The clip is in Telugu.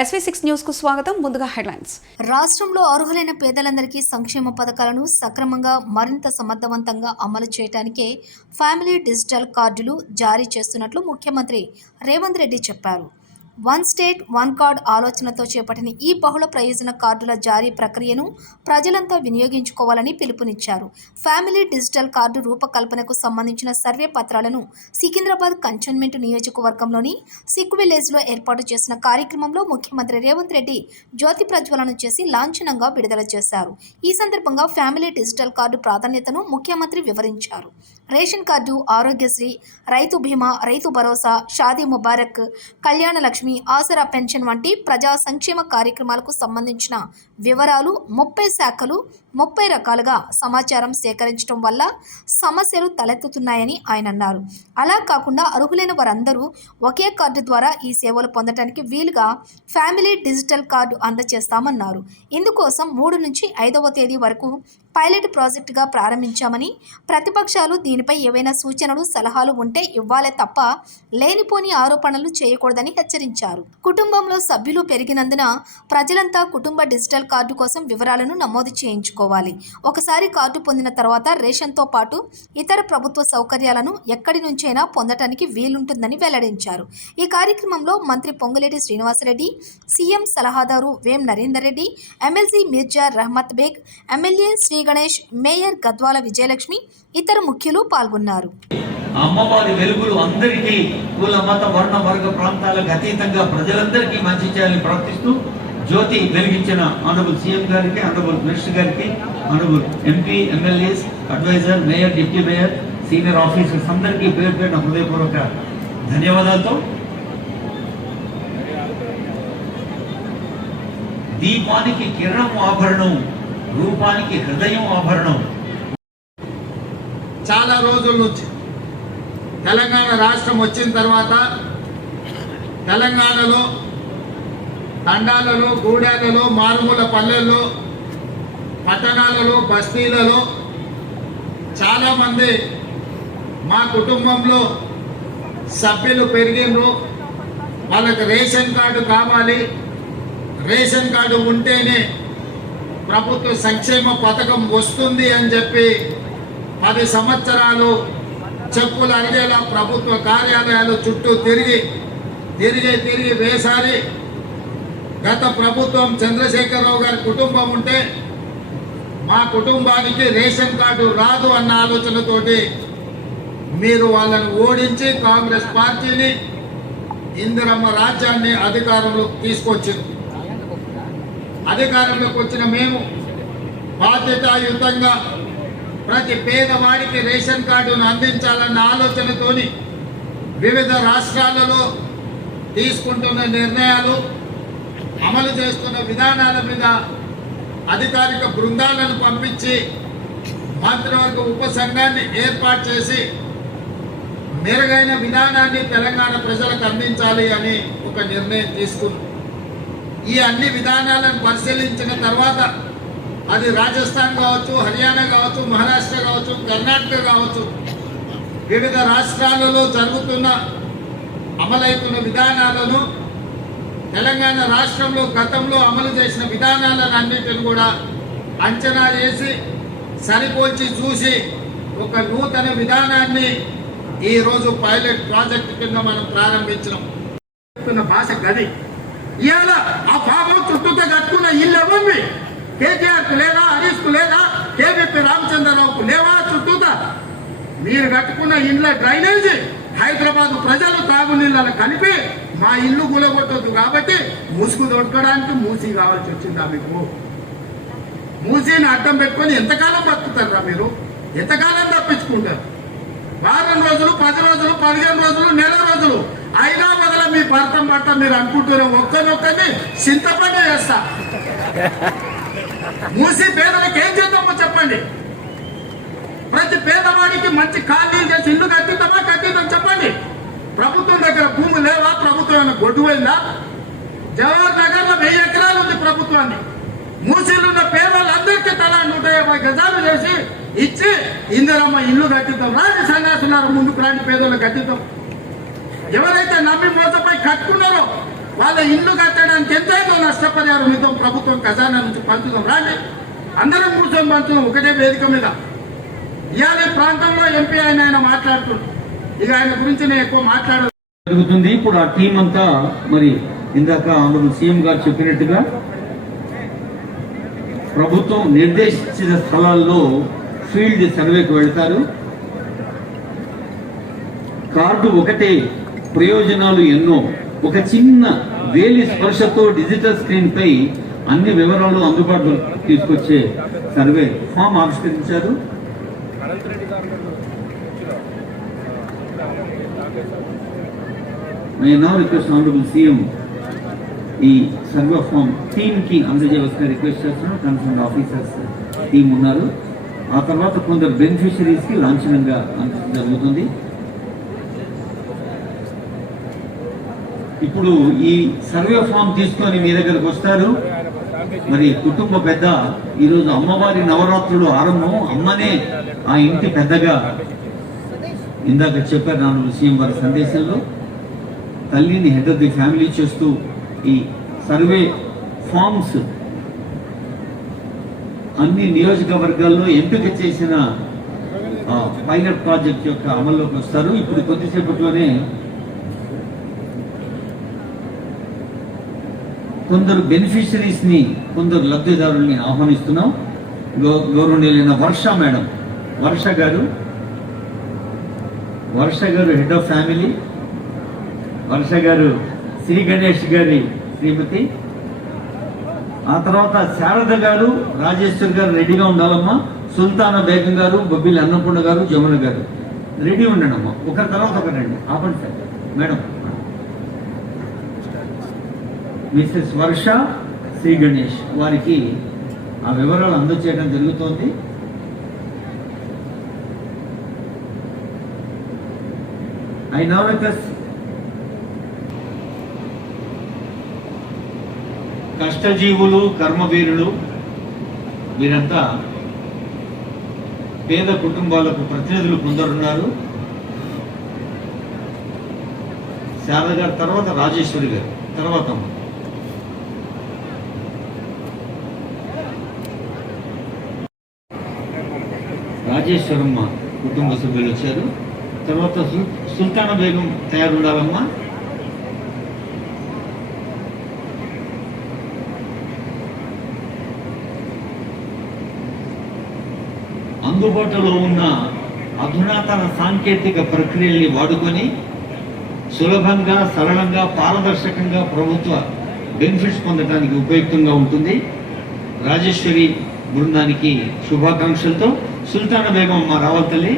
SV6 న్యూస్ కు స్వాగతం. ముందుగా హెడ్లైన్స్. రాష్ట్రంలో అర్హులైన పేదలందరికీ సంక్షేమ పథకాలను సక్రమంగా మరింత సమర్థవంతంగా అమలు చేయడానికే ఫ్యామిలీ డిజిటల్ కార్డులు జారీ చేస్తున్నట్లు ముఖ్యమంత్రి రేవంత్ రెడ్డి చెప్పారు. వన్ స్టేట్ వన్ కార్డ్ ఆలోచనతో చేపట్టిన ఈ బహుళ ప్రయోజన కార్డుల జారీ ప్రక్రియను ప్రజలంతా వినియోగించుకోవాలని పిలుపునిచ్చారు. ఫ్యామిలీ డిజిటల్ కార్డు రూపకల్పనకు సంబంధించిన సర్వే పత్రాలను సికింద్రాబాద్ కంటోన్మెంట్ నియోజకవర్గంలోని సిక్ విలేజ్లో ఏర్పాటు చేసిన కార్యక్రమంలో ముఖ్యమంత్రి రేవంత్ రెడ్డి జ్యోతి ప్రజ్వలన చేసి లాంఛనంగా విడుదల చేశారు. ఈ సందర్భంగా ఫ్యామిలీ డిజిటల్ కార్డు ప్రాధాన్యతను ముఖ్యమంత్రి వివరించారు. రేషన్ కార్డు, ఆరోగ్యశ్రీ, రైతు బీమా, రైతు భరోసా, షాదీ ముబారక్, కళ్యాణ లక్ష్మి, ఆసరా పెన్షన్ వంటి ప్రజా సంక్షేమ కార్యక్రమాలకు సంబంధించిన వివరాలు 30 శాఖలు 30 రకాలుగా సమాచారం సేకరించడం వల్ల సమస్యలు తలెత్తుతున్నాయని ఆయన అన్నారు. అలా కాకుండా అర్హులైన వారందరూ ఒకే కార్డు ద్వారా ఈ సేవలు పొందడానికి వీలుగా ఫ్యామిలీ డిజిటల్ కార్డు అందజేస్తామన్నారు. ఇందుకోసం 3 నుంచి 5వ తేదీ వరకు పైలట్ ప్రాజెక్టుగా ప్రారంభించామని, ప్రతిపక్షాలు దీనిపై ఏవైనా సూచనలు సలహాలు ఉంటే ఇవ్వాలే తప్ప లేనిపోని ఆరోపణలు చేయకూడదని హెచ్చరించారు. కుటుంబంలో సభ్యులు పెరిగినందున ప్రజలంతా కుటుంబ డిజిటల్ కార్డు కోసం వివరాలను నమోదు చేయించుకోవాలి. ఒకసారి కార్డు పొందిన తర్వాత రేషన్తో పాటు ఇతర ప్రభుత్వ సౌకర్యాలను ఎక్కడి నుంచైనా పొందటానికి వీలుంటుందని వెల్లడించారు. ఈ కార్యక్రమంలో మంత్రి పొంగులేటి శ్రీనివాసరెడ్డి, సీఎం సలహాదారు Vem Narender Reddy, MLC Mirza Rahmat Baig, MLA Sri Ganesh, mayor Gadwal Vijayalakshmi, ఇతర ముఖ్యులు పాల్గొన్నారు. అమ్మవారి వెలుగులు అందరికీ కుల మత వర్ణ వర్గ ప్రాంతాలకు అతీతంగా ప్రజలందరికీ మంచి చేయాలని ప్రార్థిస్తూ జ్యోతి వెలిగించిన ఆనరబుల్ సీఎం గారికి, ఆనరబుల్ మినిస్టర్ గారికి, honourable MP, MLAs, adviser, mayor, deputy mayor, senior officers అందరికీ పేరు పేరున హృదయపూర్వక ధన్యవాదాలతో దీపానికి కిరణం ఆభరణం, రూపానికి హృదయం ఆభరణం. చాలా రోజుల నుంచి తెలంగాణ రాష్ట్రం వచ్చిన తర్వాత తెలంగాణలో తండాలలో, గూడాలలో, మారుమూల పల్లెల్లో, పట్టణాలలో, బస్తీలలో చాలామంది మా కుటుంబంలో సభ్యులు పెరిగినరు, వాళ్ళకి రేషన్ కార్డు కావాలి, రేషన్ కార్డు ఉంటేనే ప్రభుత్వ సంక్షేమ పథకం వస్తుంది అని చెప్పి 10 సంవత్సరాలు చెప్పులు అరిగేలా ప్రభుత్వ కార్యాలయాలు చుట్టూ తిరిగి వేసారి గత ప్రభుత్వం చంద్రశేఖరరావు గారి కుటుంబం ఉంటే మా కుటుంబానికి రేషన్ కార్డు రాదు అన్న ఆలోచనతోటి మీరు వాళ్ళని ఓడించి కాంగ్రెస్ పార్టీని, ఇందిరమ్మ రాజ్యాన్ని అధికారంలోకి తీసుకొచ్చింది. అధికారంలోకి వచ్చిన మేము బాధ్యతాయుతంగా ప్రతి పేదవాడికి రేషన్ కార్డును అందించాలన్న ఆలోచనతోని వివిధ రాష్ట్రాలలో తీసుకుంటున్న నిర్ణయాలు, అమలు చేస్తున్న విధానాల మీద అధికారిక బృందాలను పంపించి మంత్రివర్గ ఉపసంఘాన్ని ఏర్పాటు చేసి మెరుగైన విధానాన్ని తెలంగాణ ప్రజలకు అందించాలి అని ఒక నిర్ణయం తీసుకున్నాం. ఈ అన్ని విధానాలను పరిశీలించిన తర్వాత అది రాజస్థాన్ కావచ్చు, హర్యానా కావచ్చు, మహారాష్ట్ర కావచ్చు, కర్ణాటక కావచ్చు, వివిధ రాష్ట్రాలలో జరుగుతున్న అమలవుతున్న విధానాలను, తెలంగాణ రాష్ట్రంలో గతంలో అమలు చేసిన విధానాలను అన్నింటిని కూడా అంచనా వేసి సరిపోల్చి చూసి ఒక నూతన విధానాన్ని ఈరోజు పైలట్ ప్రాజెక్టు కింద మనం ప్రారంభించినాం. భాష గది ఇవాళ ఆ పాపం చుట్టూతో కట్టుకున్న ఇల్లు ఎవరివి? కేటీఆర్కు లేదా, హరీష్కు లేదా, కేవీపీ రామచంద్రరావుకు లేవా? చుట్టూతా మీరు కట్టుకున్న ఇండ్ల డ్రైనేజీ హైదరాబాద్ ప్రజలు తాగునీళ్ళని కలిపి మా ఇల్లు కూలగొట్టొద్దు కాబట్టి ముసుగు దొరకడానికి మూసీ కావాల్సి వచ్చిందా మీకు? మూసీని అడ్డం పెట్టుకొని ఎంతకాలం బతుకుతారా మీరు? ఎంతకాలం తప్పించుకుంటారు? వారం రోజులు, 10 రోజులు, 15 రోజులు, నెల రోజులు అయినా బదులు మీ భర్తం పట్ట మీరు అనుకుంటున్న ఒక్కరిని చింతపండు చేస్తా. మూసి పేదలకు ఏం చేద్దామో చెప్పండి. ప్రతి పేదవాడికి మంచి ఖాళీలు చేసి ఇల్లు కట్టిద్దాం చెప్పండి. ప్రభుత్వం దగ్గర భూమి లేవా? ప్రభుత్వం గొడ్డు పోయిందా? జవహర్ నగర్ లో 1000 ఎకరాలు ఉంది ప్రభుత్వాన్ని. మూసీలున్న పేదలందరికీ తలా 150 గజాలు చేసి ఇచ్చి ఇందిరమ్మ ఇల్లు కట్టిద్దాం. రాని సన్యాసున్నారు, ముందుకు రాని పేదలు కట్టిద్దాం. ఎవరైతే నమ్మి మోసపై కట్టుకున్నారో వాళ్ళ ఇల్లు కట్టడానికి ఎంత ఉన్నారు మీతో ప్రభుత్వం ఖజానా నుంచి పంచుదాం రండి, అందరం కూర్చొని పంచుదాం ఒకటే వేదిక మీద. ఇవాళ ఈ ప్రాంతంలో ఎంపీ ఆయన మాట్లాడుతున్నాడు, ఇక ఆయన గురించి నేను ఎక్కువ మాట్లాడదు జరుగుతుంది. ఇప్పుడు ఆ టీం అంతా మరి ఇందాక ఆనరబుల్ సీఎం గారు చెప్పినట్టుగా ప్రభుత్వం నిర్దేశించిన స్థలాల్లో ఫీల్డ్ సర్వేకి వెళ్తారు. కార్డు ఒకటే, ప్రయోజనాలు ఎన్నో. ఒక చిన్న వేలి స్పర్శతో డిజిటల్ స్క్రీన్ పై అన్ని వివరాలు అందుబాటులో తీసుకొచ్చే సర్వే ఫామ్ ఆవిష్కరించారు. నేను నా రిక్వెస్ట్ ఆనరబుల్ సీఎం ఈ సర్వే ఫామ్ టీమ్ కి అందజేయవలసిన రిక్వెస్ట్ చేస్తున్నాను. కన్సర్న్ ఆఫీసర్స్ టీం ఉన్నారు. ఆ తర్వాత కొందరు బెనిఫిషరీస్ కి లాంఛనంగా జరుగుతుంది. ఇప్పుడు ఈ సర్వే ఫామ్ తీసుకొని మీ దగ్గరకు వస్తారు. మరి కుటుంబ పెద్ద ఈరోజు అమ్మవారి నవరాత్రులు ఆరంభం, అమ్మనే ఆ ఇంటి పెద్దగా ఇందాక చెప్పారు నాన్న సీఎం వారి సందేశంలో. తల్లిని హెడ్ ఆఫ్ ది ఫ్యామిలీ చేస్తూ ఈ సర్వే ఫామ్స్ అన్ని నియోజకవర్గాల్లో ఎంపిక చేసిన పైలట్ ప్రాజెక్ట్ యొక్క అమల్లోకి వస్తారు. ఇప్పుడు కొద్దిసేపట్లోనే కొందరు బెనిఫిషరీస్ ని, కొందరు లబ్ధిదారుల్ని ఆహ్వానిస్తున్నాం. గౌరవనీయులైన వర్ష మేడం, వర్ష గారు హెడ్ ఆఫ్ ఫ్యామిలీ, వర్ష గారు శ్రీ గణేష్ గారి శ్రీమతి, ఆ తర్వాత శారద గారు, రాజేశ్వర్ గారు రెడీగా ఉండాలమ్మా. సుల్తానా బేగం గారు, బొబ్బిలి అన్నపూర్ణ గారు, జమున గారు రెడీ ఉండడమ్మా. ఒకరి తర్వాత ఒకరండి. ఆపండి సార్. మేడం మిసెస్ వర్ష, శ్రీ గణేష్ వారికి ఆ వివరాలు అందజేయడం జరుగుతోంది. I now request కష్టజీవులు, కర్మవీరులు వీరంతా పేద కుటుంబాలకు ప్రతినిధులు కొందరున్నారు. శారద గారు తర్వాత రాజేశ్వరి గారు, తర్వాత రాజేశ్వరమ్మ కుటుంబ సభ్యులు వచ్చారు. తర్వాత సుల్తానా బేగం తయారుండాలమ్మా. అందుబాటులో ఉన్న అధునాతన సాంకేతిక ప్రక్రియల్ని వాడుకొని సులభంగా, సరళంగా, పారదర్శకంగా ప్రభుత్వ బెనిఫిట్స్ పొందడానికి ఉపయుక్తంగా ఉంటుంది. రాజేశ్వరి బృందానికి శుభాకాంక్షలతో సుల్తానా బేగం అమ్మ రావాలి తల్లి.